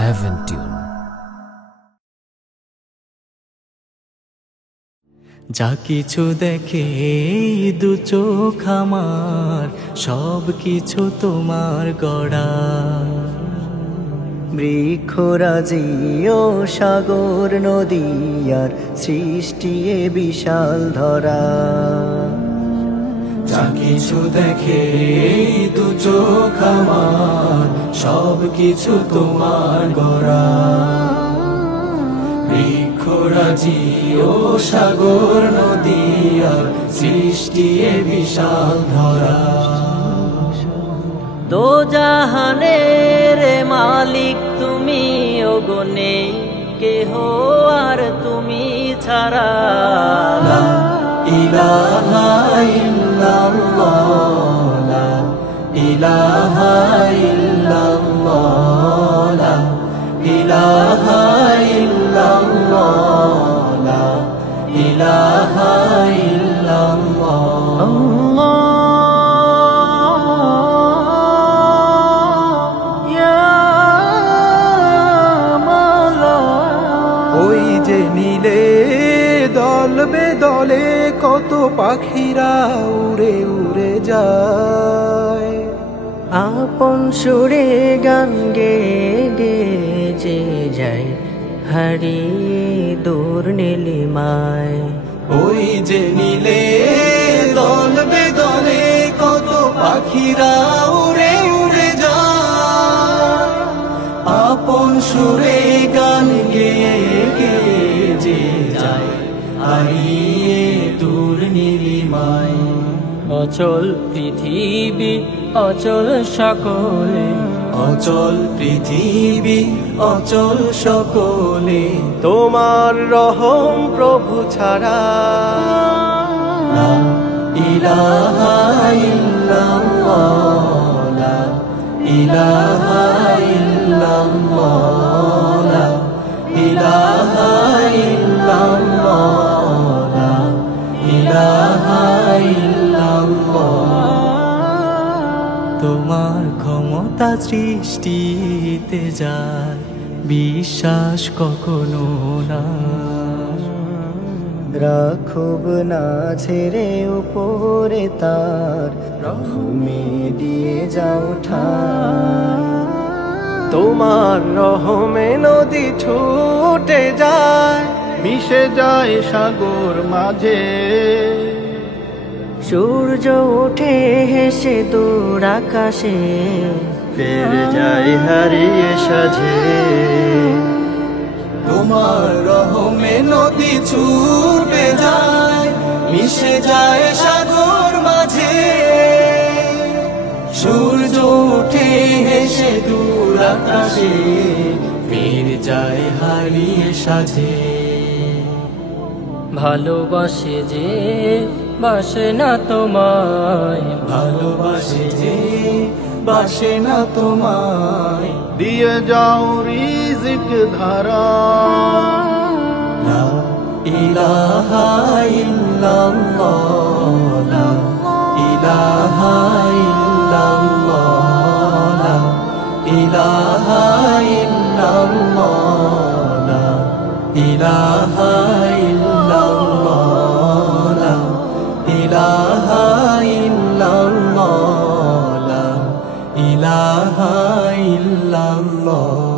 Heaven Tune। যা কিছু দেখে দু চোখ আমার, সব কিছু তোমার গড়া। বৃক্ষরাজি ও সাগর নদী আর সৃষ্টি এ বিশাল ধরা। যা কিছু দেখে দু চোখ আমার, সব কিছু তোমার গড়া। বৃক্ষরাজি ও সাগর নদী আর সৃষ্টি এ বিশাল ধরা। দো জাহানের মালিক তুমি, ওগো নেই কেহ আর তুমি ছাড়া। লা ইলাহা ইল্লাল্লাহ, লা ইলাহা ইল্লাল্লাহ, লা ইলাহা ইল্লাল্লাহ, লা ইলাহা ইল্লাল্লাহ। ওই যে নীলে দল বেদলে কত পাখিরা উড়ে উড়ে যায়। আপন সুরে গান গেয়ে গেয়ে যে যায়, হারিয়ে দূর নীলিমায়। ওই যে নীলে দল বেদলে কত পাখিরা উড়ে উড়ে যায়। আপন সুরে গান গেয়ে গেয়ে যে যায়, হারিয়ে দূর নীলিমায়। অচল পৃথিবী অচল সকলে, অচল পৃথিবী অচল সকলে, তোমার রহম প্রভু ছাড়া। লা ইলাহা ইল্লাল্লাহ, লা ইলাহা ইল্লাল্লাহ, লা ইলাহা ইল্লাল্লাহ, লা ইলাহা ইল্লাল্লাহ। তোমার ক্ষমতা সৃষ্টিতে যায়, বিশ্বাস কখনো না। রাখব না ছেড়ে উপরে তার, রহমে দিয়ে যাও ঠাই। তোমার রহমে নদী ছুটে যায়, মিশে যায় সাগর মাঝে। সূর্য ওঠে হেসে দূর আকাশে, ফের যায় হারিয়ে সাজে। তোমার রহমে নদী ছুটে যায়, মিশে যায় সাগর মাঝে। সূর্য ওঠে হেসে দূর আকাশে, ফের যায় হারিয়ে সাজে। ভালোবাসে যে বাসে না তোমায়, ভালোবাসে যে বাসে না তোমায়, দিয়ে যাও রিজিক ধারা। লা ইলাহা ইল্লাল্লাহ, লা ইলাহা ইল্লাল্লাহ, লা ইলাহা ইল্লাল্লাহ, লা ইলাহা ইল্লাল্লাহ, লা ইলাহা ইল্লাল্লাহ, লা ইলাহা ইল্লাল্লাহ।